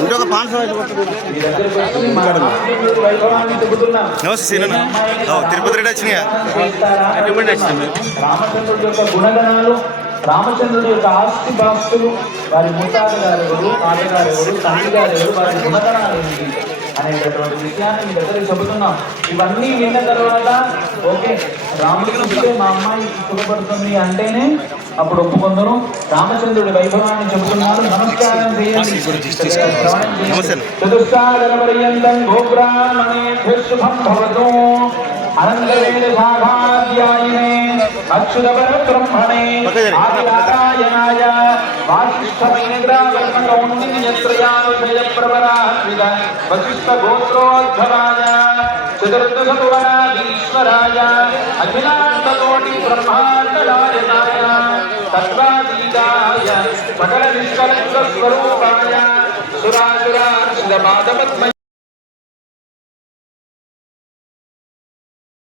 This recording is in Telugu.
ఇంకొక పాన్ నమస్తే తిరుపతి రెడ్డి వచ్చినాయా? రామచంద్రుడి యొక్క గుణగణాలు రామచంద్రుడి యొక్క ఆస్తి పాస్తులు వారి ముత్తాత గారు ఎవరు తాతగారు ఎవరు తండ్రి గారు ఎవరు వారి గుణగణాలు ఏంటి అనేటటువంటి విషయాన్ని మీ దగ్గరికి చెబుతున్నాం. ఇవన్నీ విన్న తర్వాత ఓకే రాముడి చూస్తే మా అమ్మాయి సుఖపడుతుంది అంటేనే అప్పుడు ఒప్పుకుందరు. రామచంద్రుడి వైభవాన్ని చెబుతున్నారు. నమస్కారం చేయండి. అచ్యుతపర బ్రహ్మణే. ఆదినారాయణాయ వశిష్ఠ చతుర్దశభువనాధీశ్వరాయ అఖిలాంతకోటి బ్రహ్మాండనాయకాయ తత్వాతీతాయ సకల నిష్కలంక స్వరూపాయ సురాసురార్షిత పాదపద్మ